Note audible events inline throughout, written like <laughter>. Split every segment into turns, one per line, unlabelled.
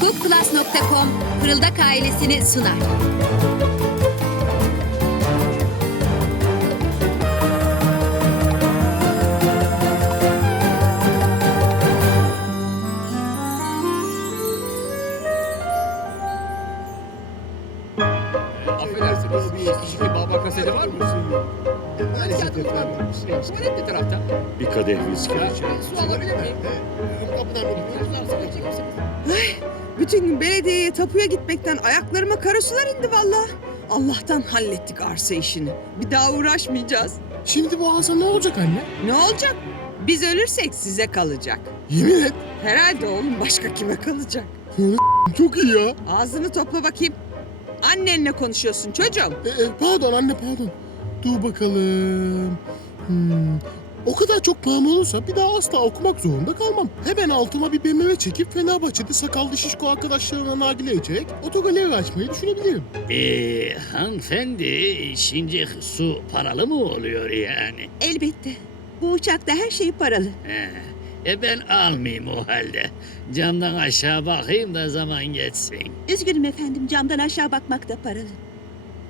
Cookclass.com Fırıldak ailesini sunar.
Affedersiniz, bir kişi bir baba kaseti var mı?
Maalesef efendim.
Tuvalet ne tarafta?
Bir kadeh viski
su alabilir miyim?
Bütün gün belediyeye tapuya gitmekten ayaklarıma karasular indi valla. Allah'tan hallettik arsa işini. Bir daha uğraşmayacağız.
Şimdi bu arsa ne olacak anne?
Ne olacak? Biz ölürsek size kalacak.
Yemin et.
Herhalde oğlum başka kime kalacak? <laughs>
Çok iyi ya.
Ağzını topla bakayım. Annenle konuşuyorsun çocuğum.
E, e, pardon anne pardon. Dur bakalım. Hmm. O kadar çok param olursa bir daha asla okumak zorunda kalmam. Hemen altıma bir BMW çekip Fenerbahçe'de sakallı şişko arkadaşlarına nargile içerek otogaleri açmayı düşünebilirim.
Ee, hanımefendi, şimdi su paralı mı oluyor yani?
Elbette. Bu uçakta her şey paralı.
He, e ben almayayım o halde. Camdan aşağı bakayım da zaman geçsin.
Üzgünüm efendim camdan aşağı bakmak da paralı.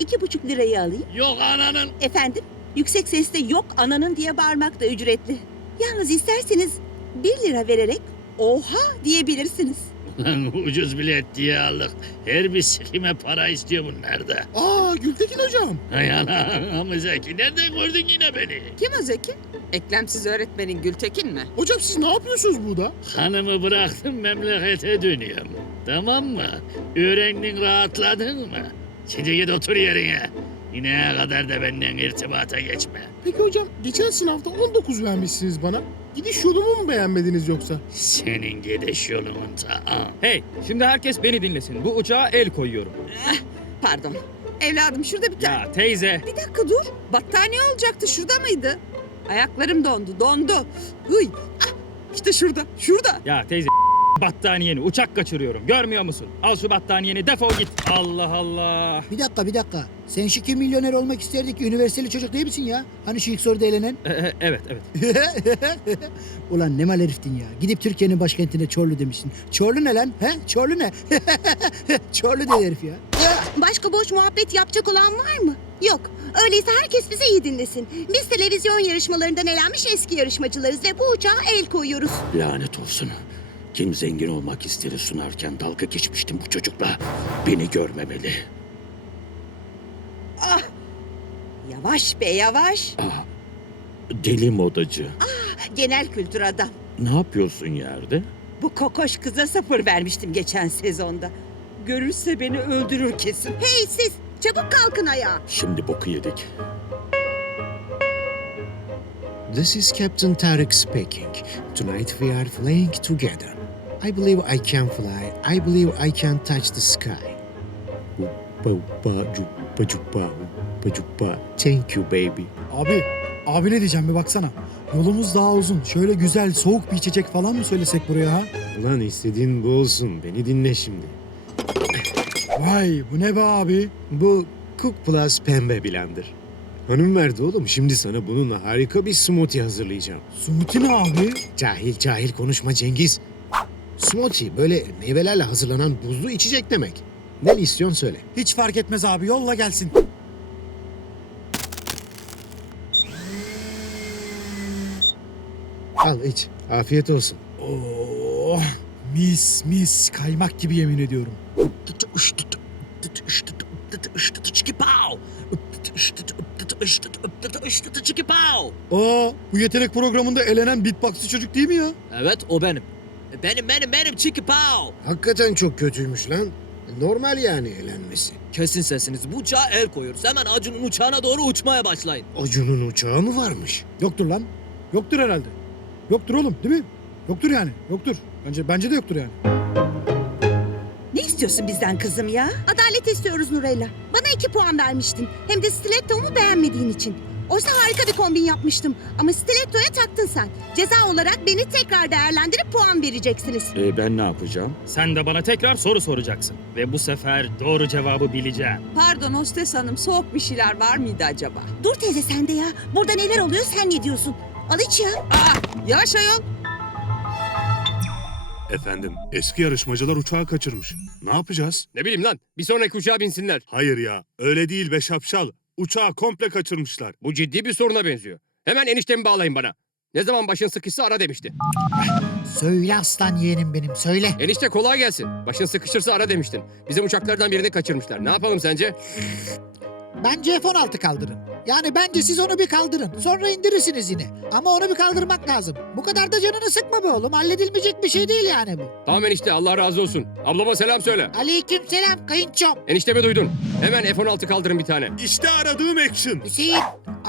İki buçuk lirayı alayım.
Yok ananın.
Efendim yüksek sesle yok ananın diye bağırmak da ücretli. Yalnız isterseniz bir lira vererek oha diyebilirsiniz.
Lan ucuz bilet diye aldık. Her bir sikime para istiyor bunlar da.
Aa Gültekin hocam.
Hay anam Zeki, nereden gördün yine beni?
Kim o Zeki? Eklemsiz öğretmenin Gültekin mi?
Hocam siz ne yapıyorsunuz burada?
Hanımı bıraktım memlekete dönüyorum. Tamam mı? Öğrendin rahatladın mı? Şimdi git otur yerine. Yine kadar da benden irtibata geçme.
Peki hocam geçen sınavda 19 vermişsiniz bana. Gidiş yolumu mu beğenmediniz yoksa?
Senin gidiş yolunun ta.
Hey, şimdi herkes beni dinlesin. Bu uçağa el koyuyorum.
Pardon. Evladım şurada bir tane...
Ya teyze.
Bir dakika dur. Battaniye olacaktı. Şurada mıydı? Ayaklarım dondu. Dondu. Hıy. Ah, işte şurada. Şurada.
Ya teyze battaniyeni uçak kaçırıyorum. Görmüyor musun? Al şu battaniyeni defol git. Allah Allah.
Bir dakika bir dakika. Sen şiki milyoner olmak isterdik üniversiteli çocuk değil misin ya? Hani şu ilk soruda elenen?
E, e, evet evet. <laughs>
Ulan ne mal heriftin ya. Gidip Türkiye'nin başkentine Çorlu demişsin. Çorlu ne lan? He? Çorlu ne? <laughs> Çorlu dedi herif ya.
Başka boş muhabbet yapacak olan var mı? Yok. Öyleyse herkes bize iyi dinlesin. Biz televizyon yarışmalarından elenmiş eski yarışmacılarız ve bu uçağa el koyuyoruz.
Lanet olsun. Kim zengin olmak isteri sunarken dalga geçmiştim bu çocukla. Beni görmemeli.
Yavaş be yavaş.
Deli modacı.
Genel kültür adam.
Ne yapıyorsun yerde?
Bu kokoş kıza sıfır vermiştim geçen sezonda. Görürse beni öldürür kesin.
Hey siz çabuk kalkın ayağa.
Şimdi boku yedik.
This is Captain Tarek speaking. Tonight we are flying together. I believe I can fly. I believe I can touch the sky. Thank you baby.
Abi, abi ne diyeceğim bir baksana. Yolumuz daha uzun. Şöyle güzel soğuk bir içecek falan mı söylesek buraya ha?
Ulan istediğin bu olsun. Beni dinle şimdi.
Vay bu ne be abi?
Bu Cook Plus pembe blender. Hanım verdi oğlum. Şimdi sana bununla harika bir smoothie hazırlayacağım.
Smoothie ne abi?
Cahil cahil konuşma Cengiz. Smoothie böyle meyvelerle hazırlanan buzlu içecek demek. Ne istiyorsun söyle.
Hiç fark etmez abi yolla gelsin.
Al iç. Afiyet olsun.
Oh mis mis kaymak gibi yemin ediyorum. Aa bu yetenek programında elenen beatboxçı çocuk değil mi ya?
Evet o benim. Benim benim benim Chicky Pow.
Hakikaten çok kötüymüş lan. Normal yani eğlenmesi.
Kesin sesiniz bu uçağa el koyuyoruz. Hemen Acun'un uçağına doğru uçmaya başlayın.
Acun'un uçağı mı varmış?
Yoktur lan. Yoktur herhalde. Yoktur oğlum değil mi? Yoktur yani. Yoktur. Bence bence de yoktur yani.
Ne istiyorsun bizden kızım ya? Adalet istiyoruz Nurella. Bana iki puan vermiştin. Hem de stilettomu beğenmediğin için. Oysa harika bir kombin yapmıştım. Ama stilettoya taktın sen. Ceza olarak beni tekrar değerlendirip puan vereceksiniz.
E ben ne yapacağım?
Sen de bana tekrar soru soracaksın. Ve bu sefer doğru cevabı bileceğim.
Pardon hostes hanım soğuk bir şeyler var mıydı acaba?
Dur teyze sen de ya. Burada neler oluyor sen ne diyorsun? Al iç ya.
Aa yavaş ayol.
Efendim, eski yarışmacılar uçağı kaçırmış. Ne yapacağız?
Ne bileyim lan bir sonraki uçağa binsinler.
Hayır ya, öyle değil be şapşal. Uçağı komple kaçırmışlar.
Bu ciddi bir soruna benziyor. Hemen eniştemi bağlayın bana. Ne zaman başın sıkışsa ara demişti.
Söyle aslan yeğenim benim söyle.
Enişte kolay gelsin. Başın sıkışırsa ara demiştin. Bizim uçaklardan birini kaçırmışlar. Ne yapalım sence?
Bence F-16 kaldırın. Yani bence siz onu bir kaldırın. Sonra indirirsiniz yine. Ama onu bir kaldırmak lazım. Bu kadar da canını sıkma be oğlum. Halledilmeyecek bir şey değil yani bu.
Tamam enişte Allah razı olsun. Ablama selam söyle.
Aleyküm selam kayınçom.
Eniştemi duydun. Hemen F-16 kaldırın bir tane.
İşte aradığım action.
Hüseyin.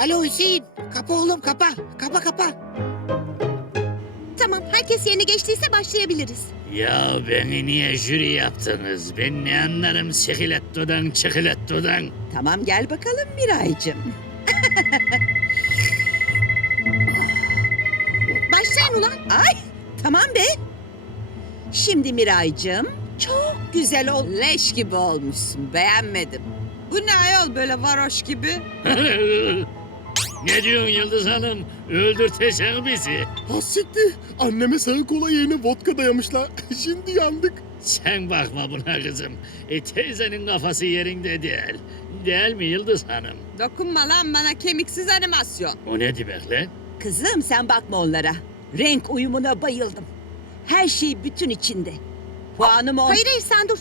Alo Hüseyin. Kapa oğlum kapa. Kapa kapa.
Herkes yerine geçtiyse başlayabiliriz.
Ya beni niye jüri yaptınız? Ben ne anlarım sikilettodan çıkilettodan.
Tamam gel bakalım Miraycığım. <laughs>
Başlayın ulan.
Ay tamam be. Şimdi Miraycığım çok güzel ol. Leş gibi olmuşsun beğenmedim. Bu ne ayol böyle varoş gibi? <laughs>
ne diyorsun Yıldız Hanım? Öldürteceksin bizi.
Hassikti. Anneme sağ kola yerine vodka dayamışlar. <laughs> Şimdi yandık.
Sen bakma buna kızım. E, teyzenin kafası yerinde değil. Değil mi Yıldız Hanım?
Dokunma lan bana kemiksiz animasyon.
O ne demek lan?
Kızım sen bakma onlara. Renk uyumuna bayıldım. Her şey bütün içinde.
Puanım on.
Hayır hayır sen dur.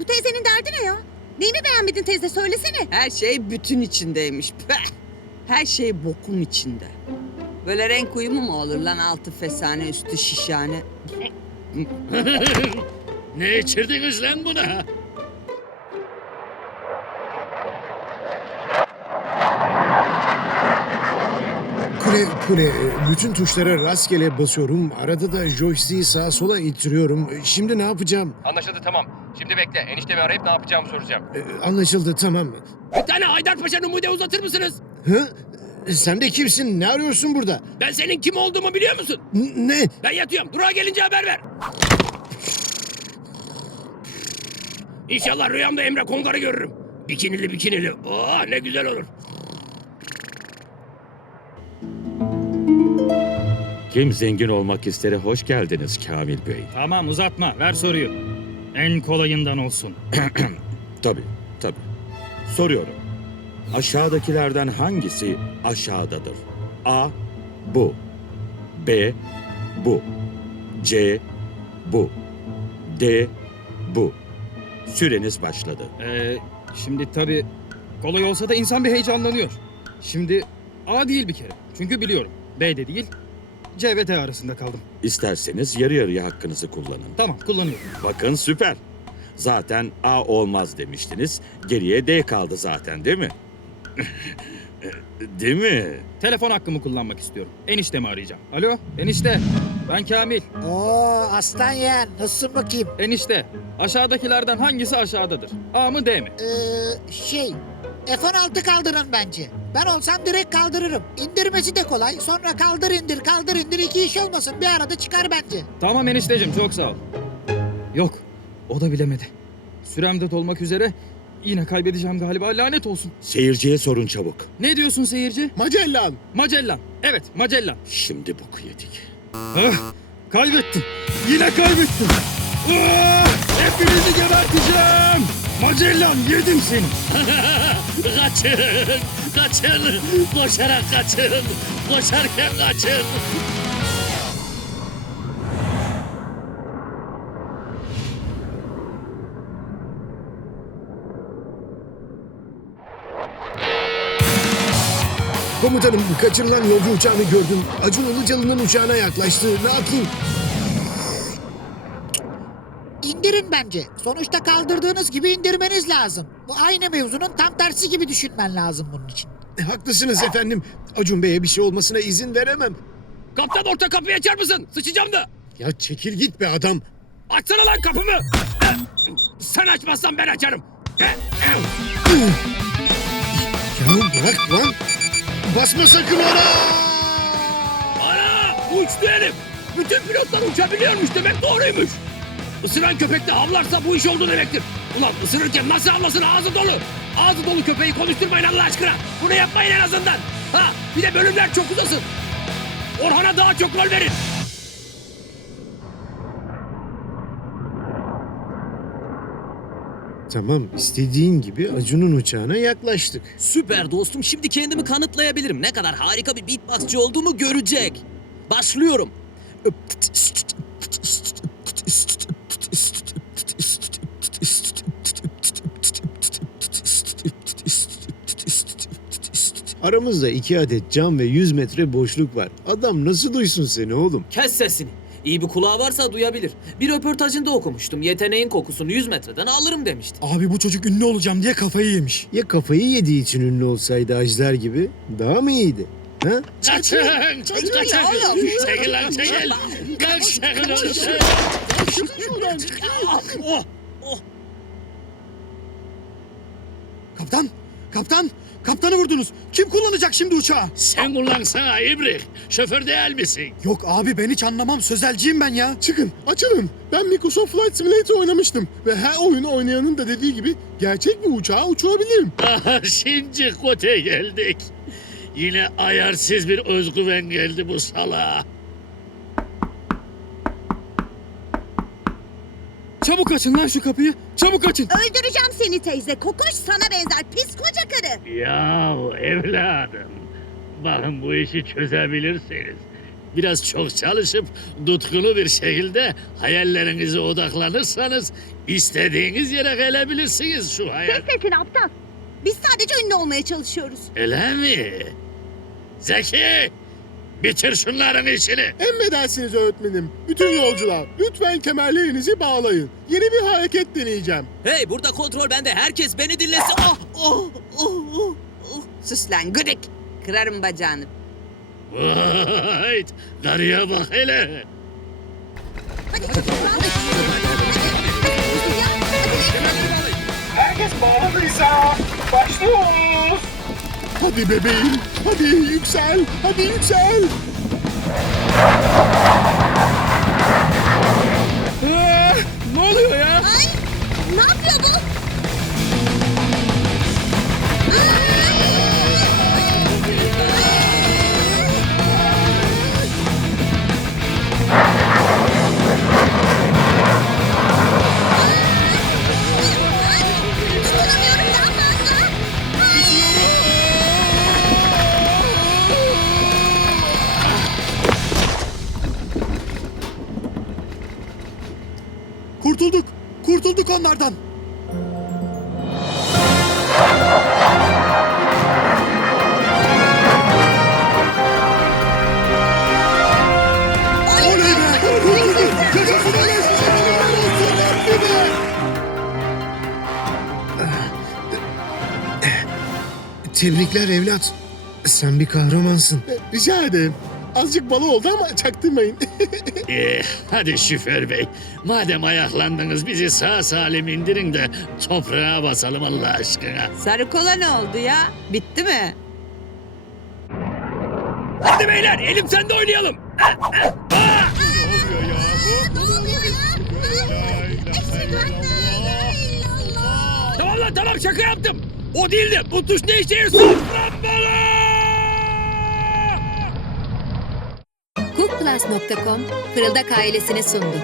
Bu teyzenin derdi ne ya? Neyimi beğenmedin teyze söylesene.
Her şey bütün içindeymiş. Peh! Her şey bokun içinde. Böyle renk uyumu mu olur lan altı fesane üstü şişhane? <laughs>
ne içirdiniz lan buna?
Kule kule bütün tuşlara rastgele basıyorum. Arada da joystick'i sağa sola ittiriyorum. Şimdi ne yapacağım?
Anlaşıldı tamam. Şimdi bekle. Eniştemi arayıp ne yapacağımı soracağım.
Ee, Anlaşıldı tamam.
Bir tane Haydarpaşa numude uzatır mısınız?
Hı? Sen de kimsin? Ne arıyorsun burada?
Ben senin kim olduğumu biliyor musun?
N- ne?
Ben yatıyorum. Durağa gelince haber ver. İnşallah rüyamda Emre Kongar'ı görürüm. Bikinili bikinili. Oh ne güzel olur.
Kim zengin olmak istere hoş geldiniz Kamil Bey.
Tamam uzatma ver soruyu. En kolayından olsun. <clears throat>
Tabii, tabii. Soruyorum. Aşağıdakilerden hangisi aşağıdadır? A. Bu. B. Bu. C. Bu. D. Bu. Süreniz başladı.
Ee, şimdi tabii kolay olsa da insan bir heyecanlanıyor. Şimdi A değil bir kere. Çünkü biliyorum. B de değil. C ve D arasında kaldım.
İsterseniz yarı yarıya hakkınızı kullanın.
Tamam kullanıyorum.
Bakın süper. Zaten A olmaz demiştiniz. Geriye D kaldı zaten değil mi? <laughs> değil mi?
Telefon hakkımı kullanmak istiyorum. Eniştemi arayacağım. Alo enişte. Ben Kamil.
Oo aslan yeğen. Nasılsın bakayım?
Enişte. Aşağıdakilerden hangisi aşağıdadır? A mı D mi?
Ee, şey F-16 kaldırın bence. Ben olsam direkt kaldırırım. İndirmesi de kolay. Sonra kaldır indir kaldır indir iki iş olmasın. Bir arada çıkar bence.
Tamam enişteciğim çok sağ ol. Yok. O da bilemedi. Sürem de dolmak üzere. Yine kaybedeceğim galiba lanet olsun.
Seyirciye sorun çabuk.
Ne diyorsun seyirci?
Magellan.
Magellan. Evet Magellan.
Şimdi boku yedik.
Ah, kaybettim. Yine kaybettim. Ah, hepinizi geberteceğim. Magellan yedim seni. <laughs>
kaçın! Kaçın! Koşarak kaçın! Koşarken kaçın!
Komutanım kaçırılan yolcu uçağını gördüm. Acun Ilıcalı'nın uçağına yaklaştı. Ne yapayım?
İndirin bence. Sonuçta kaldırdığınız gibi indirmeniz lazım. Bu aynı mevzunun tam tersi gibi düşünmen lazım bunun için.
E, Haklısınız efendim. Acun Bey'e bir şey olmasına izin veremem.
Kaptan orta kapıyı açar mısın? Sıçacağım da.
Ya çekil git be adam.
Açsana lan kapımı. Sen açmazsan ben açarım.
Ya bırak lan. Basma sakın ona.
Ana! Uçtu herif. Bütün pilotlar uçabiliyormuş demek doğruymuş. Isıran köpek de havlarsa bu iş oldu demektir. Ulan ısırırken nasıl havlasın ağzı dolu. Ağzı dolu köpeği konuşturmayın Allah aşkına. Bunu yapmayın en azından. Ha bir de bölümler çok uzasın. Orhan'a daha çok rol verin.
Tamam istediğin gibi Acun'un uçağına yaklaştık.
Süper dostum şimdi kendimi kanıtlayabilirim. Ne kadar harika bir beatboxçı olduğumu görecek. Başlıyorum.
Aramızda iki adet cam ve 100 metre boşluk var. Adam nasıl duysun seni oğlum?
Kes sesini. İyi bir kulağı varsa duyabilir. Bir röportajında okumuştum. Yeteneğin kokusunu 100 metreden alırım demişti.
Abi bu çocuk ünlü olacağım diye kafayı yemiş.
Ya kafayı yediği için ünlü olsaydı Ajdar gibi daha mı iyiydi? Ha?
Kaçın!
Çekil
Kaçın! Çekil lan çekil! Kalk çekil oğlum.
Kaptan! Kaptan! Kaptanı vurdunuz. Kim kullanacak şimdi uçağı?
Sen kullansana İbrik. Şoför değil misin?
Yok abi ben hiç anlamam. Sözelciyim ben ya.
Çıkın, açılın. Ben Microsoft Flight Simulator oynamıştım. Ve her oyunu oynayanın da dediği gibi gerçek bir uçağa uçurabilirim.
Aha şimdi kote geldik. Yine ayarsız bir özgüven geldi bu salağa.
Çabuk açın lan şu kapıyı. Çabuk açın.
Öldüreceğim seni teyze. Kokoş sana benzer pis koca karı.
Ya evladım. Bakın bu işi çözebilirsiniz. Biraz çok çalışıp tutkulu bir şekilde hayallerinize odaklanırsanız istediğiniz yere gelebilirsiniz şu hayal.
Kes sesini aptal. Biz sadece ünlü olmaya çalışıyoruz.
Öyle mi? Zeki! Bitir şunların işini.
Emredersiniz öğretmenim. Bütün yolcular lütfen kemerlerinizi bağlayın. Yeni bir hareket deneyeceğim.
Hey burada kontrol bende. Herkes beni dinlesin. Ah, oh, oh, oh, oh.
Sus lan gıdık. Kırarım bacağını.
Vay! Karıya bak hele.
Herkes bağladıysa başlıyoruz. Hadi bebeğim, hadi yüksel, hadi yüksel. Rabbime.
Tebrikler evlat. Sen bir kahramansın.
Rica ederim. Azıcık balı oldu ama çaktırmayın. <laughs>
Ee, hadi şoför bey. Madem ayaklandınız bizi sağ salim indirin de toprağa basalım Allah aşkına.
Sarı kola ne oldu ya? Bitti mi?
Hadi beyler elim sende oynayalım. Tamam lan tamam şaka yaptım. O değildi. Bu tuş ne işe yarıyor?
Cookplus.com Fırıldak ailesini sundu.